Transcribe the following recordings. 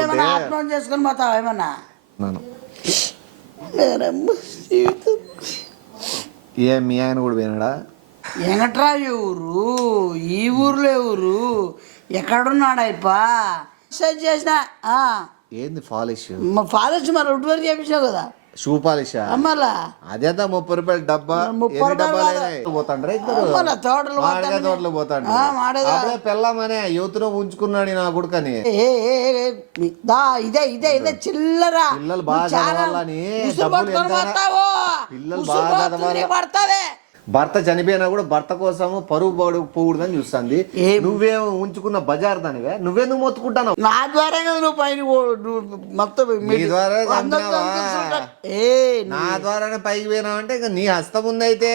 ఏమన్నా ఆత్మహత్య చేసుకొని పోతావా ఏమన్నా? ఏ మీ ఆయన కూడా పోయినాడా? ఎంగట్రా ఊరు, ఈ ఊర్లో ఎవరు, ఎక్కడున్నాడైపా చేసిన ఏంది పాలిష్? మా ఫాదర్స్ మరి ఒకటి వరకు చేపించావు కదా షూ పాలిషా? అమ్మాలా అదేదా 30 రూపాయలు డబ్బా. 30 తోటలు పోతాడు అప్పుడే పెళ్ళమనే యువతను ఉంచుకున్నాడు నా కొడుకని. ఇదే ఇదే ఇదే చిల్లరా పిల్లలు బాగా చదవాలని పిల్లలు బాగా చదవాలి. భర్త చనిపోయినా కూడా భర్త కోసము పరువు పోకూడదని చూస్తుంది. నువ్వేమో ఉంచుకున్న బజార్ దానివే, నువ్వెందుకు మొత్తుకుంటావు? నా ద్వారా కదా నువ్వు పైన మొత్తం నా ద్వారానే పైకి పోయినావు అంటే ఇంకా నీ హస్తం ఉందైతే.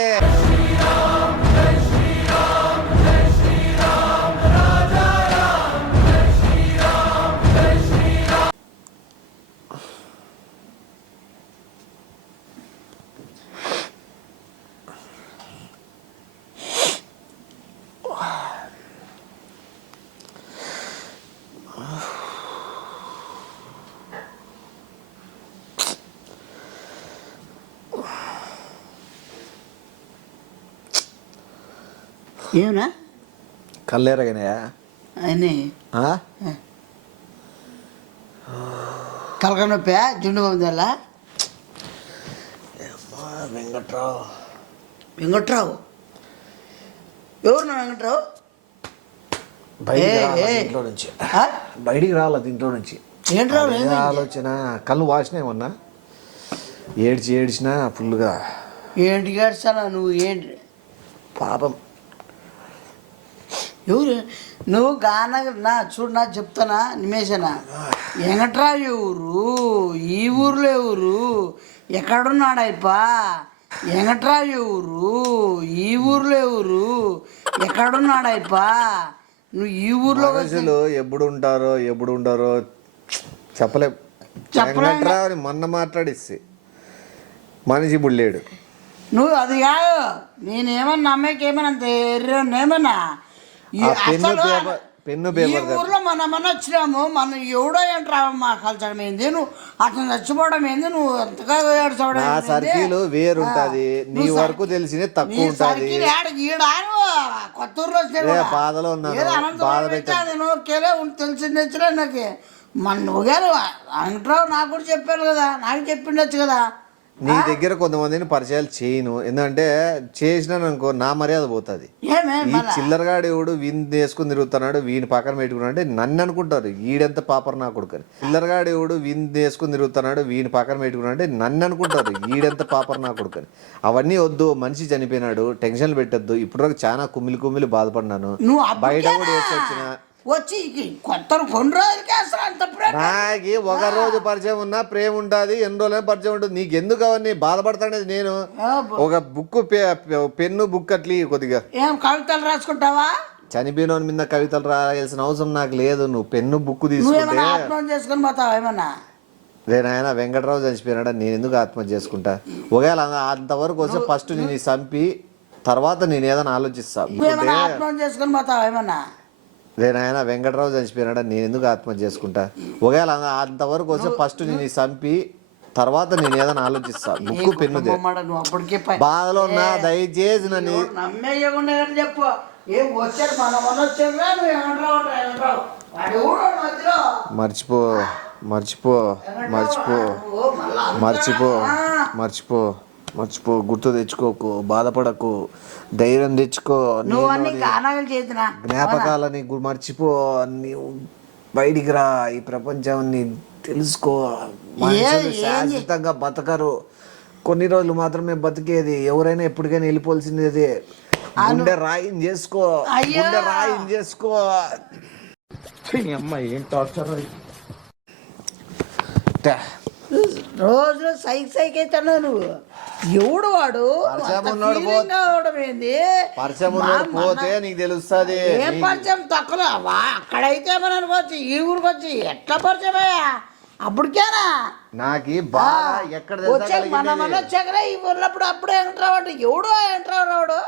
ఏమన్నా కళ్ళేరగానయా అని తలకాయ నొప్పి జుండు పొందాలా? వెంకట్రావు వెంకట్రావు ఎవరు నా వెంకట్రావు? బయటికి రాలేదు ఇంట్లో నుంచి. ఏంట్రా ఆలోచన కళ్ళు వాసినాయమన్నా, ఏడ్చినా ఫుల్గా. ఏంటికి ఏడ్చాలా నువ్వు? ఏంటి పాపం ఎవరు నువ్వు నా చూడు నా చెప్తానా నిమేషనా. ఎంగట్రా ఎవరు, ఈ ఊర్లో ఎవరు, ఎక్కడున్నాడైపా? ఎంగట్రా ఎవరు, ఈ ఊర్లో ఎవరు, ఎక్కడున్నాడైపా? నువ్వు ఈ ఊర్లో ఎప్పుడు ఉంటారో చెప్పలేం. మొన్న మాట్లాడిస్తే మనిషి బుళ్ళేడు. నువ్వు అది కాదు, నేనేమన్నా నమ్మేకేమన్నా అంత ఏమన్నా ఊర్లో మనం వచ్చినాము, మనం ఎవడో ఏంట్రా మా కలచడం ఏంది, నువ్వు అట్లా చచ్చిపోవడం ఏంది, నువ్వు ఎంతగా ఏడ్చవడం సర్కిల్ వేరుంటది, నీ వరకు తెలిసిన తక్కువ ఉంటది. కొత్తూరులో బాధలో తెలిసింది వచ్చినా నాకు మన నువ్వుగారు అంటావు. నాకు కూడా చెప్పారు కదా, నాకు చెప్పిండొచ్చు కదా. నీ దగ్గర కొంతమందిని పరిచయాలు చేయను, ఎందుకంటే చేసినాను అనుకో నా మర్యాద పోతుంది. ఈ చిల్లరగాడు ఎవడు వీని వేసుకుని తిరుగుతున్నాడు, వీని పక్కన పెట్టుకున్నాడు అంటే నన్ను అనుకుంటారు ఈడెంత పాపర్ నా కొడుకని. చిల్లరగాడు ఎవడు వీని వేసుకుని తిరుగుతున్నాడు, వీని పక్కన పెట్టుకున్నాడు అంటే నన్ను అనుకుంటారు ఈడెంత పాపర్ నా కొడుకని. అవన్నీ వద్దు, మనిషి చనిపోయినాడు, టెన్షన్లు పెట్టద్దు. ఇప్పుడు చాలా కుమ్మిలి బాధపడినాను. బయట కూడా వేసి వచ్చిన వచ్చి కొత్త కొన్ని రోజులకి నాకు ఒక రోజు పరిచయం ఉన్నా ప్రేమ ఉంటుంది, ఎన్ని రోజులైనా పరిచయం ఉంటుంది. నీకు ఎందుకు అవన్నీ బాధపడతానేది? నేను ఒక బుక్ పెన్ను బుక్ అట్లీ కొద్దిగా ఏం కవితలు రాసుకుంటావా? చనిపోయిన మీద కవితలు రాయాల్సిన అవసరం నాకు లేదు. నువ్వు పెన్ను బుక్ తీసుకుంటే చేసుకుని పోతావా ఏమన్నా? ఆయన వెంకటరావు చచ్చిపోయినాడా, నేను ఎందుకు ఆత్మహత్య చేసుకుంటా? ఒకవేళ అంతవరకు వస్తే ఫస్ట్ నేను చంపి తర్వాత నేను ఏదైనా ఆలోచిస్తా. చేసుకుని పోతావా ఏమన్నా? ఆయన వెంకటరావు చచ్చిపోయినాడా, నేను ఎందుకు ఆత్మహత్య చేసుకుంటా? ఒకవేళ అంతవరకు వస్తే ఫస్ట్ నేను చంపి తర్వాత నేను ఏదైనా ఆలోచిస్తా. బుక్కు పెన్ను బాధలో ఉన్నా దయచేసి నన్ను మర్చిపో మర్చిపో మర్చిపో మర్చిపో మర్చిపో మర్చిపో గుర్తు తెచ్చుకోకు, బాధపడకు, ధైర్యం తెచ్చుకో. జ్ఞాపకాలని మర్చిపో, నీవు బయటికి రా, ఈ ప్రపంచాన్ని తెలుసుకో. మనుషులు శాశ్వతంగా బతకరు, కొన్ని రోజులు మాత్రమే బతికేది. ఎవరైనా ఎప్పటికైనా వెళ్ళిపోవాల్సింది. గుండె రాయిని చేసుకో, గుండె రాయిని చేసుకో. అమ్మాయి ఏం టార్చర్ రోజు సైకి అవుతున్నావు నువ్వు. ఎవడు వాడు పోతే నీకు తెలుస్తుంది. ఏ పరిచయం తక్కువ అక్కడైతే మనం అనుకోవచ్చు, ఈ ఊరికి వచ్చి ఎట్లా పరిచయం అయ్యా అప్పటికేనా? నాకు బాగా ఎక్కడ మన వచ్చాకరా ఈ ఊర్లప్పుడు అప్పుడే ఎంట్రావు అంటే ఎవడు ఎంట్రావు రావుడు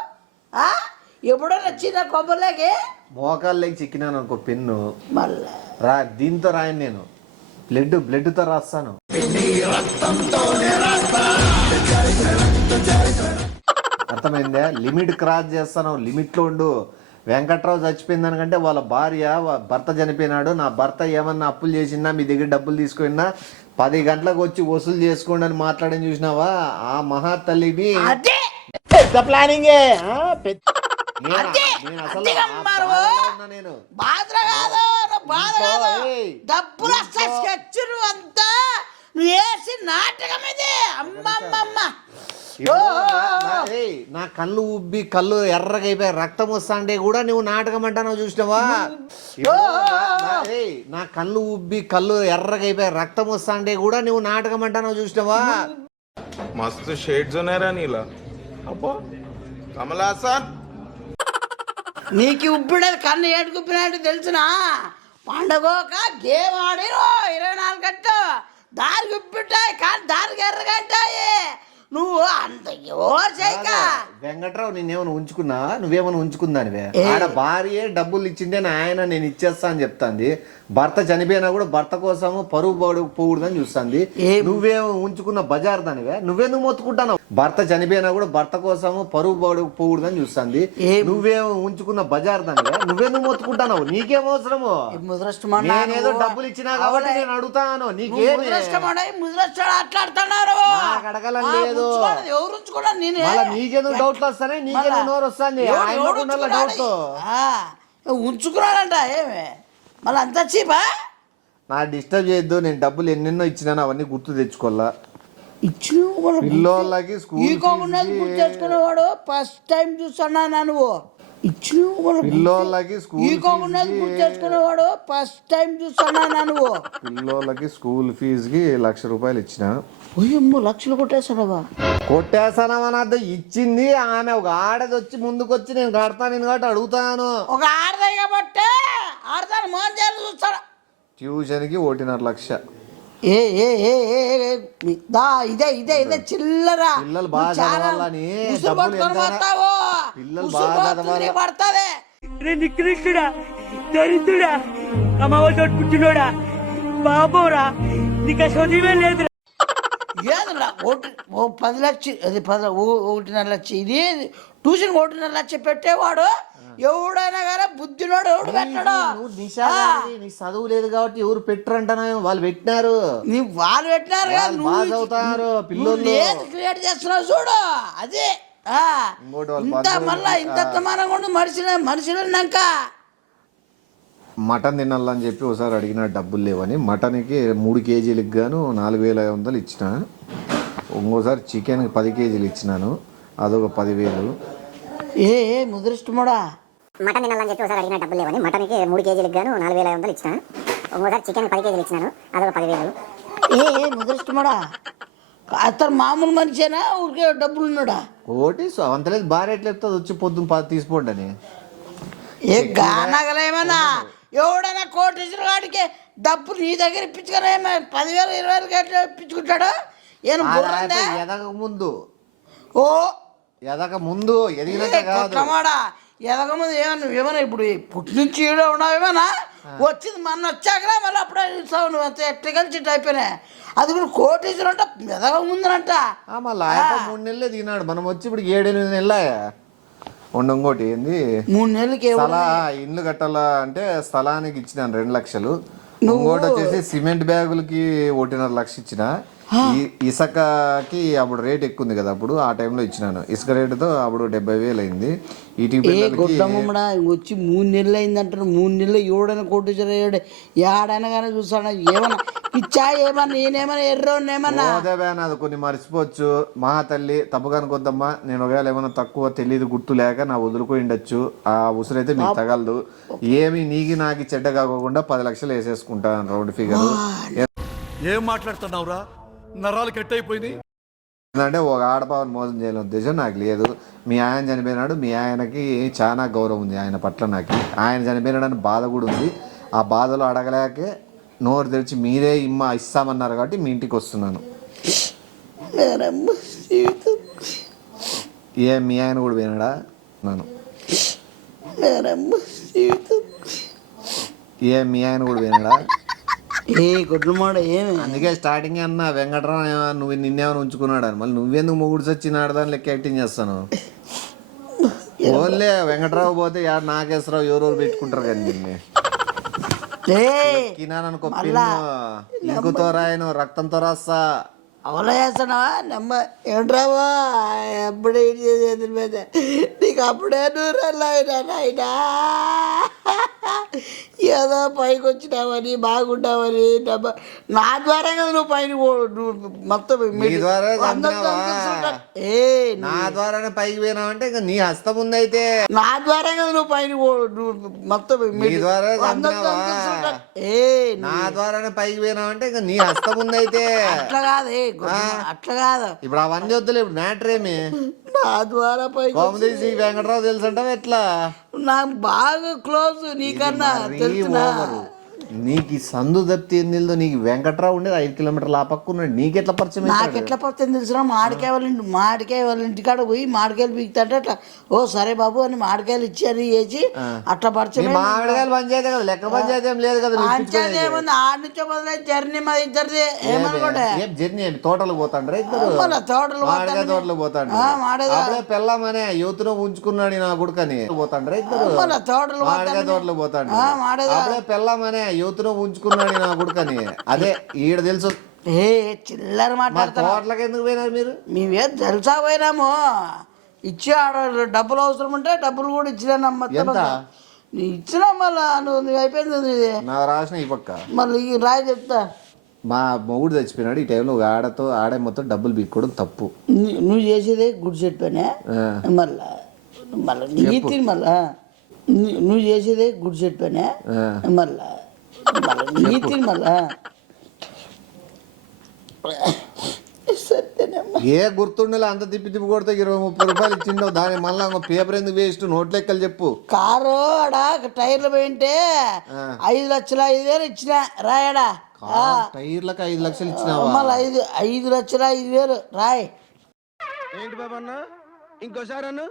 ఎప్పుడో నచ్చిందా కొబ్బరిలోకి మోకాళ్ళకి చిక్కినాను అనుకో పెన్ను మళ్ళీ దీంతో రాయను నేను. బ్లడ్తో రాస్తాను. అర్థమైందా? లిమిట్ క్రాస్ చేస్తాను, లిమిట్లో ఉండు. వెంకట్రావు చచ్చిపోయిందనకంటే వాళ్ళ భార్య భర్త చనిపోయినాడు, నా భర్త ఏమన్నా అప్పులు చేసిందా, మీ దగ్గర డబ్బులు తీసుకున్నా 10 గంటలకు వచ్చి వసూలు చేసుకోండి అని మాట్లాడని చూసినావా? ఆ మహా తల్లిని పెద్ద ప్లానింగే. నేను డబ్బులు అంతా నువ్వు వేసి నాటకం ఇది. అమ్మమ్మమ్మ నా కళ్ళు ఉబ్బి కళ్ళు ఎర్రగైపోయి రక్తం వస్తాంటే కూడా నువ్వు నాటకం అంటావు చూసినావా? నా కళ్ళు ఉబ్బి కళ్ళు ఎర్రగైపోయి రక్తం వస్తాంటే కూడా నువ్వు నాటకం అంటావు చూసినావా? మస్తు షేడ్స్ ఉన్నాయరా నీలా. అబ్బో కమలాసన్, నీకు ఉబ్బిడేది కన్ను ఏడుకుప్పినట్టు తెలుసునా? పండగోక గేమ్ ఆడిరో 24 గంటలు దారికి ఉబ్బింటాయి కానీ దారికి ఎర్రగంటాయి. నువ్వు అంత ఎవరు చేయక వెంకట్రావు నేనేమైనా ఉంచుకున్నా? నువ్వేమైనా ఉంచుకుందానివే? ఆడ భార్య డబ్బులు ఇచ్చిందే నా ఆయన నేను ఇచ్చేస్తా అని చెప్తాంది. భర్త చనిపోయినా కూడా భర్త కోసము పరువు పోకూడదని చూస్తుంది. నువ్వేమో ఉంచుకున్న బజార్ దానివే. నువ్వెందుకు మొత్తుకుంటావు? భర్త చనిపోయినా కూడా భర్త కోసము పరువు పోకూడదని చూస్తుంది. నువ్వేమో ఉంచుకున్న బజార్ దానివే. నువ్వెందుకు మొత్తుకుంటావు? నీకేం అవసరము? నేనేదో డబ్బులు ఇచ్చినా కాబట్టి నేను అడుగుతాను. నీకేమి అట్లాడుతున్నారు? అడగలని లేదు. ఎవరు ఉంచుకోవడం? నేను నీకెందుకు డౌట్లు వస్తాయి? నీకెందుకు నోరు వస్తుంది? డౌట్ ఉంచుకున్నాడంట. ఏమే మళ్ళీ అంత చీపా? నా డిస్టర్బ్ చేయొద్దు. నేను డబ్బులు ఎన్నెన్నో ఇచ్చినాను, అవన్నీ గుర్తు తెచ్చుకోవాలా. పిల్లోళ్ళకి గుర్తు తెచ్చుకునేవాడు ఫస్ట్ టైం చూస్తున్నా. నువ్వు పిల్లోళ్ళకి గుర్తు తెచ్చుకునేవాడు ఫస్ట్ టైం చూస్తున్నా. నువ్వు పిల్లోళ్ళకి స్కూల్ ఫీజుకి 1,00,000 రూపాయలు ఇచ్చిన. 1,00,000 కొట్టేసాడవా? కొట్టేసానమన్నా ఇచ్చింది ఆమె. ఒక ఆడది వచ్చి ముందుకొచ్చి నేను కడతాను నేను కాబట్టి అడుగుతాను. ఒక ఆడదే కాబట్టి ఆడతాను మోహన్ చేయాలి చూస్తాడు. ట్యూషన్కి 1,50,000. ఇదే చిల్లర. పిల్లలు బాగా చదవాలని పిల్లలు బాగా చదవాలి. పడుతుంది నికృష్టుడా, దరిద్రుడా, అమ్మవ చోటు పుట్టినోడా, బాబోరా, నీకు చదివే లేదు. ఏదరా 10 లక్షలు, అది 1,50,000 ఇది ట్యూషన్ 1,50,000 పెట్టేవాడు ఎవడైనా కానీ బుద్ధినోడు ఎవడు పెట్టాడు. నీ చదువు లేదు కాబట్టి ఎవరు పెట్టరంటాను, వాళ్ళు పెట్టినారు. వాళ్ళు పెట్టినారు చదువుతారు పిల్లలు. ఏది క్రియేట్ చేస్తున్నావు చూడు. అదే ఇంత మళ్ళా ఇంత మనం కూడా మనుషులున్నాక మటన్ తినాలని చెప్పి ఒకసారి అడిగిన డబ్బులు లేవని మటన్కి 3 కేజీలకు గాను 4,500 ఇచ్చిన. ఇంకోసారి చికెన్కి 10 కేజీలు ఇచ్చినాను, అదొక 10,000. ముదృష్టముడా మటన్ తినాలని చెప్పి ఒకసారి అడిగిన డబ్బులు లేవని మటన్కి 3 కేజీలకు గాను 4,500 ఇచ్చిన. ఇంకోసారి చికెన్ 10 కేజీలు ఇచ్చినాను, అదొక 10,000. ముదృష్టముడా అతను మామూలు మనిషేనా ఊరికే డబ్బులు ఉన్నాడా? ఒకటి అంతలేదు భార్య ఎట్లా చెప్తుంది వచ్చి పొద్దున్న తీసుకోండి అని. గానగలేమన్నా ఎవడైనా కోటీశ్వర వాడికి డబ్బులు నీ దగ్గర ఇప్పించుకున్నా 10,000 20,000 ఇప్పించుకుంటాడు. ఎదగ ముందు ఓ ఎదగ ముందు ఎదిగినాక కాదు. ఎదగ ముందు ఏమన్నా ఇప్పుడు పుట్టి నుంచి ఈడ ఉన్నావేమన్నా వచ్చింది మన వచ్చాక మళ్ళీ అప్పుడే చూస్తావు. నువ్వు అంత ఎట్లా కలిసి అయిపోయినాయి. అది కూడా కోటీశ్వరు అంట ఎదగ ముందునంట. మళ్ళీ 3 నెలలే తినాడు. మనం వచ్చి ఇప్పుడు 7-8 నెలలా ఇంకోటి ఏంది 3 నెలలకి ఇల్లు కట్టాలా అంటే స్థలానికి ఇచ్చినాను 2 లక్షలు. ఇంకోటి వచ్చేసి సిమెంట్ బ్యాగులకి 1,50,000 ఇచ్చిన. ఇసుకకి అప్పుడు రేట్ ఎక్కువ ఉంది కదా, అప్పుడు ఆ టైంలో ఇచ్చినాను. ఇసుక రేటుతో అప్పుడు 70,000 అయింది. గొడ్డమ్మడా వచ్చి 3 నెలలు అయింది అంటారు. 3 నెలలు ఎవడైనా కోటీశ్వర ఏడైనా కానీ చూస్తాను. ఏమన్నా ఇచ్చా ఏమన్నా నేనేమన్నా ఎర్రోనేమన్నా అది కొన్ని మర్చిపోవచ్చు. మా తల్లి తప్పుగా అనుకోద్దమ్మా. నేను ఒకవేళ ఏమన్నా తక్కువ తెలియదు గుర్తు లేక నా వదులుకోండొచ్చు. ఆ ఉసురైతే మీకు తగలదు. ఏమి నీకి నాకు చెడ్డ కాకుండా 10 లక్షలు వేసేసుకుంటాను రౌండ్ ఫిగర్. ఏం మాట్లాడుతున్నావురా? నరాలు కట్ అయిపోయింది. అంటే ఒక ఆడపావని మోసం చేయాలని ఉద్దేశం నాకు లేదు. మీ ఆయన చనిపోయినాడు, మీ ఆయనకి చాలా గౌరవం ఉంది ఆయన పట్ల. నాకు ఆయన చనిపోయినాడని బాధ కూడా ఉంది. ఆ బాధలో అడగలేకే నోరు తెరిచి మీరే ఇస్తామన్నారు కాబట్టి మీ ఇంటికి వస్తున్నాను. మీ ఆయన కూడా పోయినాడా? నన్ను మీ ఆయన కూడా పోయినాడా? ఏ గుడ్లు మాడ ఏమి అందుకే స్టార్టింగ్ అన్న వెంకట్రావు నువ్వు నిన్నేమైనా ఉంచుకున్నాడు అని, మళ్ళీ నువ్వెందుకు మొగుడు సచ్చిన ఆడదాని లెక్క యాక్టింగ్ చేస్తాను. ఓన్లే వెంకట్రావు పోతే యారు నాగేశ్వరరావు ఎవరెవరు పెట్టుకుంటారు కానీ నిన్ను అనుకో. ఇంకుతో రాయను రక్తంతో రాస్తా అవలా చేస్తున్నావా నమ్మ ఏంట్రావా ఎప్పుడు ఏం చేసేది మీద నీకు అప్పుడే నూరల్లాయినా ఏదో పైకి వచ్చినావని బాగుంటావని నా ద్వారా కదా నువ్వు పైన నువ్వు మొత్తం నీ ద్వారా ఏ నా ద్వారానే పైకి పోయినావంటే ఇంకా నీ హస్తం ఉందైతే. నా ద్వారా కదా నువ్వు పైన నువ్వు మొత్తం నీ ద్వారా ఏ నా ద్వారానే పైకి పోయినావంటే ఇంకా నీ హస్తం ఉందైతే. అట్లా కాదు అట్లా కాదు ఇప్పుడు అవన్నీ వద్దులే. ఇప్పుడు మ్యాటర్ ఏమి నా ద్వారా పైకి కోమదేశి వెంకట్రావు తెలుసు అంటావా ఎట్లా? నాకు బాగా క్లోజ్ నీకన్నా తెలుసునా? నీకు ఈ సందు తప్పితే ఏం తెలుదో. నీకు వెంకట్రావు ఉండేది 5 కిలోమీటర్ల ఆ పక్క ఉన్నాడు. నీకెట్లా పరిచయం? నాకెట్లా పరిచయం తెలిసిన మామిడికాయ వాళ్ళ ఇంటికాడ పోయి మామిడికాయలు పీకుతాంటే అట్లా ఓ సరే బాబు అని మామిడికాయలు ఇచ్చి అని వేసి అట్లా పరిచయం. మామిడికాయలు పంచాయతీ కదా, లెక్క పంచాయతీ ఏం లేదు కదా. పంచాయతీ ఏముంది ఆడి నుంచో మొదలై జర్నీ మా ఇద్దరిది ఏమనుకోండి. జర్నీ తోటలు పోతాండ్రా ఇద్దరు? తోటలు పోతాండ్రు. అప్పుడే పెళ్ళమనే యువతను ఉంచుకున్నాడు నా గుడికని పోతాండ్రా ఇద్దరు? తోటలు పోతాండ్రు. అప్పుడే పెళ్ళమనే యువతను ఉంచుకున్నాడు నా గుడికని. అదే ఈడ తెలుసు. ఏ చిల్లర మాట్లాడతారు. తోటలకు ఎందుకు పోయినారు మీరు? మేమేం తెలుసా పోయినాము. ఇచ్చి ఆడ డబ్బులు అవసరం ఉంటే డబ్బులు కూడా ఇచ్చినా ఇచ్చినా. మళ్ళా నువ్వు అయిపోయింది నా రాసిన ఈ పక్క. మళ్ళీ ఈ రాయి చెప్తా. మా మొగుడు చచ్చిపోయినాడు. ఈ టైంలో ఆడే మొత్తం డబ్బులు బీక్కోవడం తప్పు. నువ్వు చేసేదే గుడి చెట్టు పనే. మళ్ళా నీతిని మళ్ళా నువ్వు చేసేదే గుడి చెట్టు పనే. మళ్ళా నీతిని మళ్ళా ఏ గుర్తుండలే అంత తిప్పి కొడితే 20-30 రూపాయలు ఇచ్చిండవు. దాని మళ్ళీ పేపర్ ఎందుకు వేస్ట్? నోట్ లెక్కలు చెప్పు. కారు ఆడ టైర్లు పోయింటే 5,05,000 ఇచ్చిన రాయడా. టైర్లకు 5 లక్షలు ఇచ్చినావా? మళ్ళీ 5,05,000 రాయ్. ఏంటి బాబన్న ఇంకోసారి అన్న?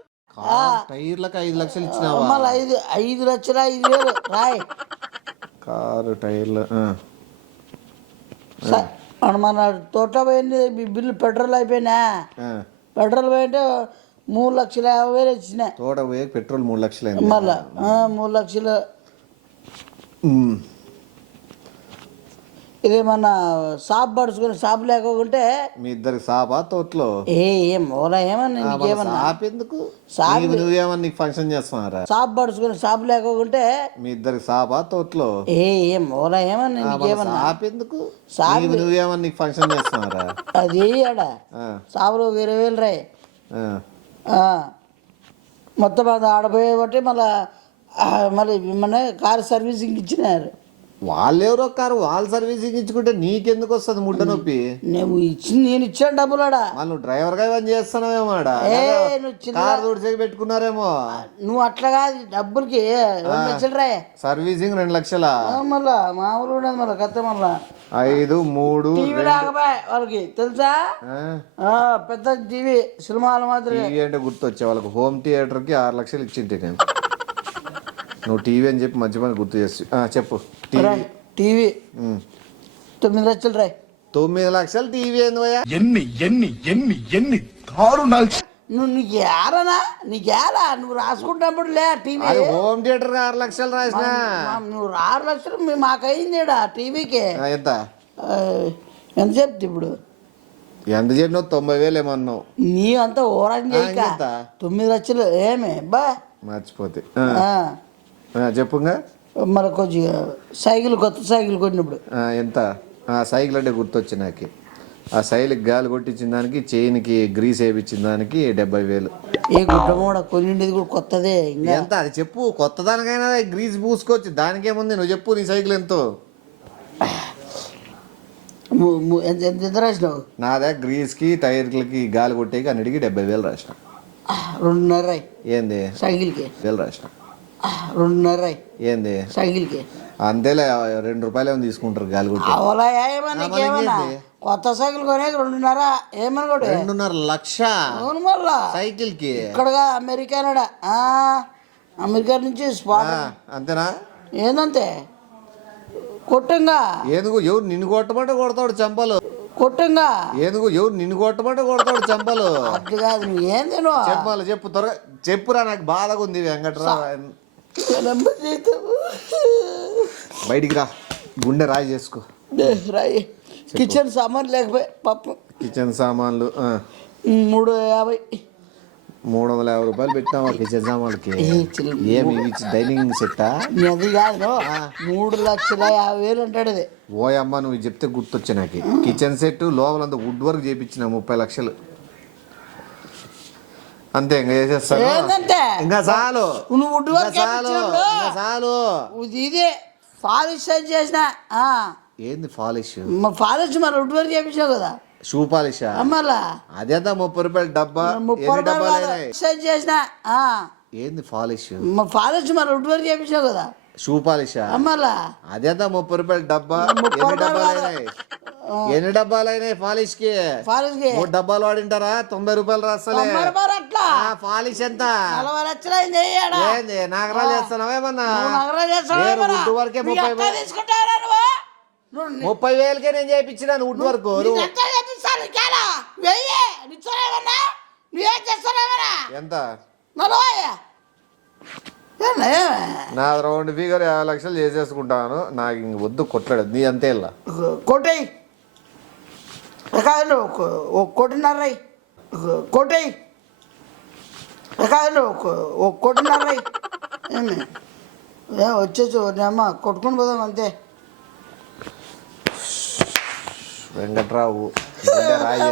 టైర్లకు 5 లక్షలు ఇచ్చినావా? మళ్ళీ 5,05,000 రాయ్. కారు టైర్లు మన తోట పోయింది బిల్లు పెట్రోల్ అయిపోయినా. పెట్రోల్ పోయింటే 3,50,000 ఇచ్చిన. తోట పోయి పెట్రోల్ 3 లక్షలు అయింది. మళ్ళా 3 లక్షలు. ఇదేమన్నా షాప్ పడుచుకుని షాప్ లేకుంటే మీ ఇద్దరికి షాపా తోటలో? ఏం ఓలా ఏమన్నా నీకేమన్నా షాప్ ఎందుకు? నువ్వేమన్నా నీకు ఫంక్షన్ చేస్తున్నారా? షాప్ పడుచుకుని షాప్ లేకుంటే మీ ఇద్దరికి షాపా తోటలో? ఏం ఓలా ఏమన్నా నీకేమన్నా షాప్ ఎందుకు? నువ్వేమన్నా నీకు ఫంక్షన్ చేస్తున్నారా? అది ఆడ షాపులో 20,000 రాయి. మొత్తం అది ఆడపోయే బట్టి మళ్ళీ మన కారు సర్వీసింగ్ ఇచ్చినారు. వాళ్ళెవరో కారు వాళ్ళు సర్వీసింగ్ ఇచ్చుకుంటే నీకెందుకు వస్తుంది ముడ్డ నొప్పి? నేను ఇచ్చాను డబ్బులాడా. నువ్వు డ్రైవర్ గా ఏమని చేస్తున్నావేమో? కారు తుడిచేకి పెట్టుకున్నారేమో. నువ్వు అట్లా కాదు డబ్బులకి 2 లక్షలు రాయ్. సర్వీసింగ్ 2 లక్షలా? మళ్ళా మామూలు ఉండదు మళ్ళీ కథ. మళ్ళా 5, 3 టీవీ రాకపోయా వాళ్ళకి తెలుసా? పెద్ద టీవీ సినిమాలు మాత్రం. టీవీ అంటే గుర్తొచ్చే వాళ్ళకి హోమ్ థియేటర్ కి 6 లక్షలు ఇచ్చింటే నేను. నువ్వు టీవీ అని చెప్పి మంచి పని గుర్తు చేసి చెప్పు. టీవీ 9 లక్షలు రాయ్. 9 లక్షలు టీవీ ఏంది? ఎన్ని దారుణాలు. నువ్వు నీకేలా నువ్వు రాసుకుంటున్నప్పుడు లే టీవీ హోమ్ థియేటర్ 6 లక్షలు రాసిన. నువ్వు 6 లక్షలు మాకయింది టీవీకి. ఎంత చెప్తే ఇప్పుడు? ఎంత చెప్పినావు? 90,000 ఏమన్నావు. నీ అంతా ఓరాన్ చేయక 9 లక్షలు ఏమే బా మర్చిపోతే చెప్పుగా. మరి కొంచెం సైకిల్ కొత్త సైకిల్ కొట్టినప్పుడు ఎంత? సైకిల్ అంటే గుర్తొచ్చి నాకు. ఆ సైకిల్కి గాలి కొట్టించిన దానికి చైన్కి గ్రీస్ వేయించిన దానికి 70,000. ఏ గుడ్డ కూడా కొనిండేది కూడా కొత్తదే. ఎంత అది చెప్పు. కొత్త దానికైనా గ్రీస్ పూసుకోవచ్చు, దానికేముంది? నువ్వు చెప్పు నీ సైకిల్ ఎంతో? ఎంత రాసినావు? నా దగ్గర గ్రీస్కి టైర్లకి గాలి కొట్టేకి అన్నిటికీ 70,000 రాసిన. 2.5 ఏంది సైకిల్కి? 1,000 రాసిన. 2.5 ఏంది సైకిల్కి? అంతేలే. 2 రూపాయలు ఏమో తీసుకుంటారు గాలి కొట్టి. అవలా ఏమన్నా కొత్త సైకిల్ కొనే 2.5 ఏమని కూడా 2.5 లక్ష మళ్ళా సైకిల్ కి. ఇక్కడగా అమెరికానాడా? అమెరికా నుంచి స్పాట్. అంతేనా? ఏందంతే కొట్టంగా ఎందుకు ఎవరు నిన్ను కొట్టమంటే కొడతాడు చంపలు కొట్టంగా ఎందుకు ఎవరు నిన్ను కొట్టమంటే కొడతాడు చంపలు అట్లా కాదు నువ్వు ఏం తిను చెప్పాలి చెప్పు త్వరగా చెప్పురా నాకు బాధగా ఉంది వెంకట్రావు బయటికి రా గుండె రాయి చేసుకో రాయి కిచెన్ సామాన్ లేకపోయి పప్పు కిచెన్ సామాన్లు 350 350 రూపాయలు పెట్టినావా కిచెన్ సామాన్లకి ఏమి డైనింగ్ సెట్టా అది కాదు 3,50,000 అంటాడు అది ఓయమ్మ నువ్వు చెప్తే గుర్తొచ్చా నాకు కిచెన్ సెట్ లోపలంతా వుడ్ వర్క్ చేయించిన 30 లక్షలు అంతే ఇంకా చేసేస్తాను ఏంటంటే ఇంకా చాలు నువ్వు వుడ్ వర్క్ చాలు ఇదే పాలిష్ చేసిన ఏంది పాలిష్ పాలిష్ మరి వుడ్ వర్క్ చేయించావు కదా షూ పాలిషా మళ్ళా అదేంతా 30 రూపాయలు డబ్బా 30 ఎన్ని డబ్బాలు అయినాయి రూపాయలు చేసిన ఏంది పాలిష్ పాలిష్ మరి వుడ్ వర్క్ చేయించావు కదా షూ పాలిషా మళ్ళా అదేంతా 30 రూపాయలు డబ్బా ఎన్ని డబ్బాలు అయినాయి ఎన్ని డబ్బాలు అయినాయి పాలిష్ కి పాలిష్ 3 డబ్బాలు వాడింటారా 90 రూపాయలు రాస్తలే అట్లా పాలిష్ ఎంత 40 లక్షలు అయింది ఏంది నాగరాలు చేస్తున్నావేమన్నా వుడ్ వరకే 30,000కే నేను చేయించినాను వుడ్ వర్క్ ఎంత నా రౌండ్ ఫిగర్ 50 లక్షలు చేసేసుకుంటాను నాకు ఇంక వద్దు కొట్లాడు నీ అంతే ఇలా కోటై కాదు 1.5 కోటై కాదు 1.5 ఏమి వచ్చేసి అమ్మ కొట్టుకుని పోదాం అంతే వెంకట్రావు రాయి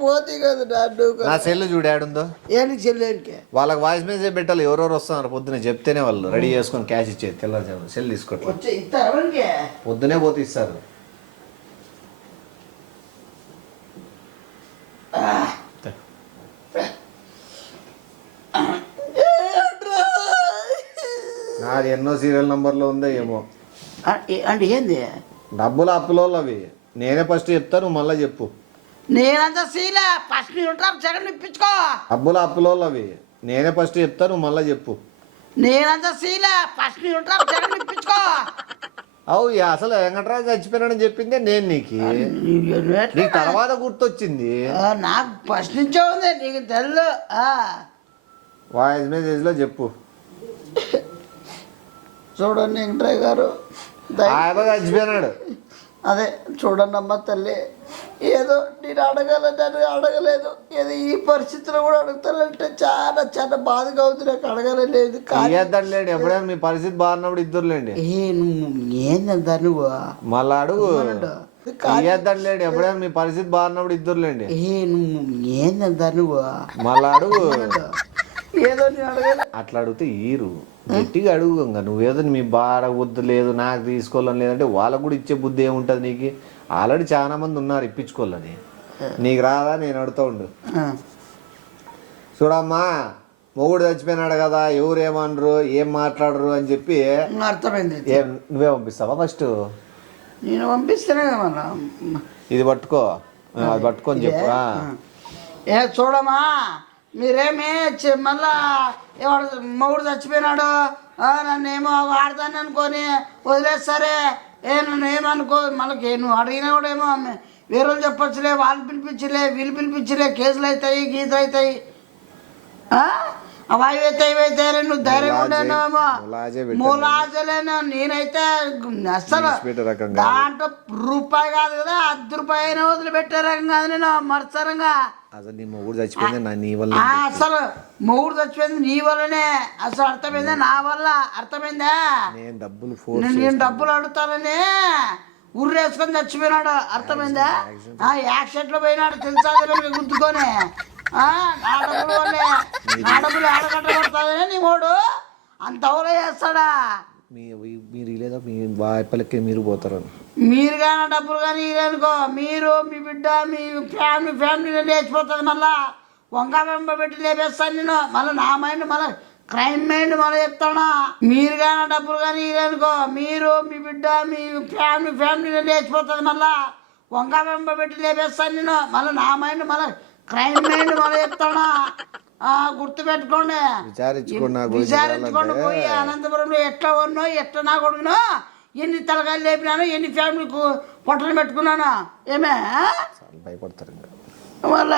పోతే కదా నా సెల్ చూడాడుందో ఏంటి చెల్లెనికి వాళ్ళకి వాయిస్ మెసేజ్ పెట్టాలి ఎవరెవరు వస్తున్నారు పొద్దున చెప్తేనే వాళ్ళు రెడీ చేసుకొని క్యాష్ ఇచ్చేది తెల్లారు సెల్ తీసుకోవట్లేదు ఇస్తారా పొద్దునే పోతే ఇస్తారు నాది ఎన్నో సీరియల్ నంబర్లో ఉందో ఏమో అంటే ఏంది డబ్బులు అప్పులో అవి నేనే ఫస్ట్ చెప్తాను నువ్వు మళ్ళీ చెప్పు నేనంతా సీలా ఫస్ట్ ఉంటారు జగన్ ఇప్పించుకో డబ్బులు అప్పులో అవి నేనే ఫస్ట్ చెప్తాను నువ్వు మళ్ళీ చెప్పు నేనంతా సీలా ఫస్ట్ ఉంటారు జగన్ ఇప్పించుకో అవు అసలు వెంకటరాజు చచ్చిపోయినాడని చెప్పిందే నేను నీకు తర్వాత గుర్తొచ్చింది నాకు ఫస్ట్ నుంచే ఉంది నీకు తెల్లు వాయిస్ మెసేజ్లో చెప్పు చూడండి వెంకటరాయ్ గారు చచ్చిపోయినాడు అదే చూడండి అమ్మ తల్లి ఏదో నేను అడగలేదు ఏదో ఈ పరిస్థితిలో కూడా అడుగుతానంటే చాలా చాలా బాధగా అవుతుంది నాకు అడగలేదు లేండి ఎప్పుడైనా మీ పరిస్థితి బాగున్నప్పుడు ఇద్దరులేండి ఏందంతా నువ్వు మళ్ళా అడుగు లేండి ఎప్పుడైనా మీ పరిస్థితి బాగున్నప్పుడు ఇద్దరులేండి ఏందంతా నువ్వు మళ్ళా అడుగు ఏదో నేను అడగలేదు అట్లా అడిగితే ఈరు గట్టిగా అడుగు ఇంకా నువ్వేదో మీ బాధ వద్దు లేదు నాకు తీసుకోవాలని లేదంటే వాళ్ళకు కూడా ఇచ్చే బుద్ధి ఏముంటుంది నీకు ఆల్రెడీ చాలా మంది ఉన్నారు ఇప్పించుకోవాలని నీకు రాదా నేను అడుగుతూ ఉండు చూడమ్మా మొగుడు చచ్చిపోయినాడు కదా ఎవరు ఏమనరు ఏం మాట్లాడరు అని చెప్పి అర్థమైంది నువ్వే పంపిస్తావా ఫస్ట్ నేను పంపిస్తేనే ఇది పట్టుకో అది పట్టుకొని చెప్పు చూడమ్మా మీరేమి మళ్ళా ఎవడు మొగుడు చచ్చిపోయినాడు నన్ను ఏమో వాడతాను అనుకొని వదిలేస్తారే నన్ను ఏమనుకో మళ్ళీ నువ్వు అడిగినా కూడా ఏమో వేరే వాళ్ళు చెప్పొచ్చులే వాళ్ళు పిలిపించలే వీళ్ళు పిలిపించలే కేసులు అవుతాయి గీతలు అవుతాయి అవి అయితే ఇవైతే నువ్వు ధైర్యంగా ఉండేనేమో మూలాజలేను నేనైతే అసలు దాంట్లో రూపాయి కాదు కదా 10 రూపాయలు వదిలిపెట్టే రకం కాదు నేను మరసరంగా అసలు నీ మొగుడు చచ్చిపోయింది నీ వల్ల అసలు మొగుడు చచ్చిపోయింది నీ వల్లనే అసలు అర్థమైందా నా వల్ల అర్థమైందా నేను డబ్బులు అడుగుతానని ఉర్రేసుకొని చచ్చిపోయినాడు అర్థమైందా యాక్సిడెంట్ లో పోయినాడు తెలుసా గుర్తుకొని నా డబ్బులు వల్లే నా డబ్బులు ఆడగట్టబడతానే నీ మోడు అంత అవలే చేస్తాడా మీరు లేదా మీ వాయిపలకి మీరు పోతారు మీరు కానీ డబ్బులు కానీ ఇదనుకో మీరు మీ బిడ్డ మీ ఫ్యామిలీ లేచిపోతుంది మళ్ళా వంక వెంబ పెట్టి లేపేస్తాను నేను మళ్ళీ నా మైండ్ మళ్ళీ క్రైమ్ మైండ్ మళ్ళీ చెప్తానా మీరు కానీ డబ్బులు కానీ ఇదనుకో మీరు మీ బిడ్డ మీ ఫ్యామిలీ లేచిపోతుంది మళ్ళా వంక వెంబ పెట్టి లేపేస్తాను నేను మళ్ళీ నా మైండ్ మళ్ళీ క్రైమ్ మైండ్ మళ్ళీ చెప్తానా గుర్తుపెట్టుకోండి విచారించుకోండి పోయి అనంతపురంలో ఎట్లా ఉన్నో ఎట్లా నా కొడుకునో ఎన్ని తలకాయలు లేపినాను, ఎన్ని ఫ్యామిలీకు పొట్టలు పెట్టుకున్నాను. ఏమే చాలా భయపడతారు ఇంకా. వాళ్ళ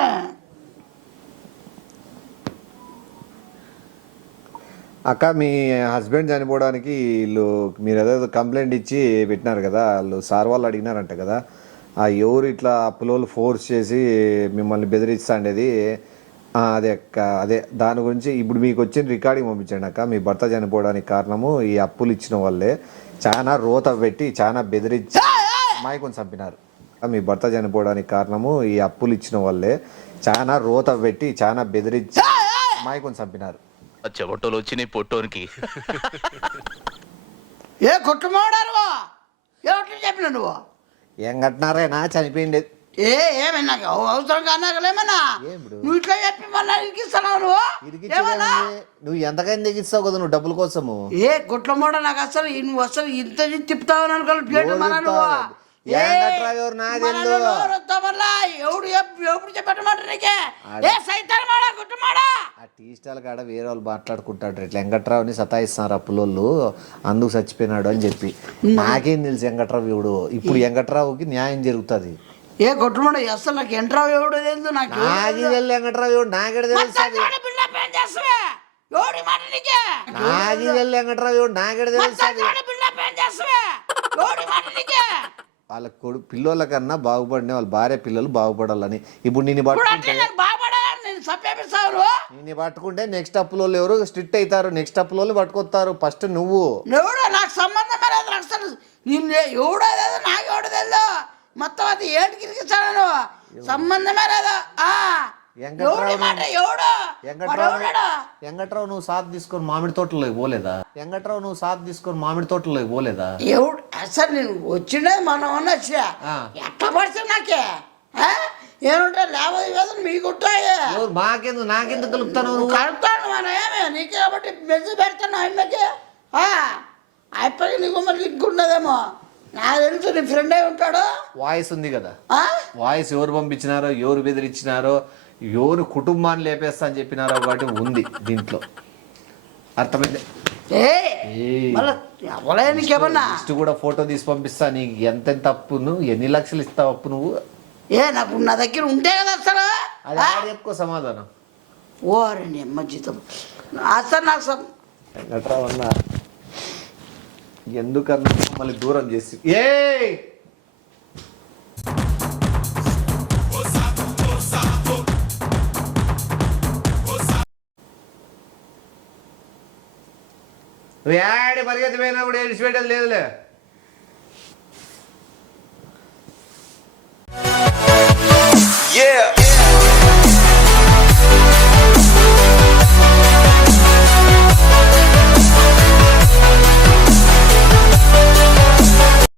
అక్క, మీ హస్బెండ్ చనిపోవడానికి వీళ్ళు మీరు ఏదో కంప్లైంట్ ఇచ్చి పెట్టినారు కదా, వాళ్ళు సార్ వాళ్ళు అడిగినారంట కదా, ఆ ఎవరు ఇట్లా అప్పులోళ్ళు ఫోర్స్ చేసి మిమ్మల్ని బెదిరిస్తాండేది, అదే అక్క, అదే దాని గురించి ఇప్పుడు మీకు వచ్చిన రికార్డింగ్ పంపించండి అక్క. మీ భర్త చనిపోవడానికి కారణము ఈ అప్పులు ఇచ్చిన వాళ్ళే, చాలా రోత పెట్టి చాలా బెదిరించి అమాయకుని చంపినారు. మీ భర్త చనిపోవడానికి కారణము ఈ అప్పులు ఇచ్చిన వాళ్ళే, చాలా రోత పెట్టి చాలా బెదిరించి అమాయకుని చంపినారు. చెవటోలు వచ్చినాయి పొట్టోనికి. ఏ కొట్టుమోడారు ఎవరు చెప్పిన నువ్వు? ఏం కట్టినారేనా చనిపోయింది? ఏమన్నా నాకు అవసరం కానాకలేమన్నా నువ్వు ఇట్లా చెప్పి మళ్ళీ ఇరికిస్తున్నావు నువ్వు. నువ్వు ఎంతకైనా దిగిస్తావు కదా నువ్వు డబ్బుల కోసము. ఏ గుట్ల మూడ నాకు అసలు నువ్వు అసలు ఇంత తిప్పుతావు అనుకోవాలి ప్లేట్ మన నువ్వు. ఎప్పుడు చెప్పమాట నీకే ఏ సైతాన్ మాడా గుట్టు మాడా. ఆ టీ స్టాల్ కాడ వేరే వాళ్ళు మాట్లాడుకుంటాడు ఇట్లా వెంకట్రావుని సతాయిస్తున్నారు అప్పులోళ్ళు, అందుకు చచ్చిపోయినాడు అని చెప్పి. నాకేం తెలుసు వెంకట్రావు ఎవడు? ఇప్పుడు వెంకట్రావుకి న్యాయం జరుగుతుంది. ఏ కొట్టుమాడ అసలు నాకు ఎంట్రావు ఎవడో తెలుసు. నాకు వెంకట్రావు ఎవడు నాకే తెలుసు. వెంకట్రావు ఎవడు నాకే తెలుసు. వాళ్ళ పిల్లల కన్నా బాగుపడిన వాళ్ళ భార్య పిల్లలు బాగుపడాలని. ఇప్పుడు నేను పట్టుకుంటే నెక్స్ట్ అప్పులో ఎవరు స్ట్రిక్ట్ అవుతారు, నెక్స్ట్ అప్పులో పట్టుకొస్తారు. ఫస్ట్ నువ్వు నాకు సంబంధం లేదు అసలు. నిన్ను ఎవడో లేదు, నాకు ఎవడో తెలుసు. మొత్తం అది ఏటికి ఇరికిస్తాను, సంబంధమే లేదు. వెంకట్రావు నువ్వు సాత్ తీసుకొని మామిడి తోటలోకి పోలేదా? వెంకట్రావు నువ్వు సాత్ తీసుకొని మామిడి తోటలోకి పోలేదా? ఎవడు అసలు నేను వచ్చిండే మనం వచ్చా ఎట్లా పడితే నాకే ఏమంటే లేవదు మీకు ఉంటాయి. మాకెందుకు నాకెందుకు కలుపుతాను? కలుపుతాను మనం ఏమే నీకు కాబట్టి మెజ్జు పెడతాను ఆయనకి. అయిపోయి నీకు మరి లింక్ ఉండదేమో నాకు తెలుసు. నీ ఫ్రెండ్ అయి ఉంటాడు. వాయిస్ ఉంది కదా, వాయిస్ ఎవరు పంపించినారో, ఎవరు బెదిరించినారో, ఎవరు కుటుంబాన్ని లేపేస్తా అని చెప్పినారో కాబట్టి ఉంది దీంట్లో. అర్థమైంది? నెక్స్ట్ కూడా ఫోటో తీసి పంపిస్తా. నీకు ఎంత అప్పు, నువ్వు ఎన్ని లక్షలు ఇస్తావు అప్పు నువ్వు? నాకు నా దగ్గర ఉంటే కదా అసలు. అది చెప్పుకో సమాధానం. ఓరండి అమ్మ జీతం అసలు నాకు వెంకట్రావు అన్న ఎందుకన్నా మళ్ళీ దూరం చేసి వేడి పరిగెత్తి పోయినప్పుడు విడిచిపెట్టేది లేదులే. Yeah.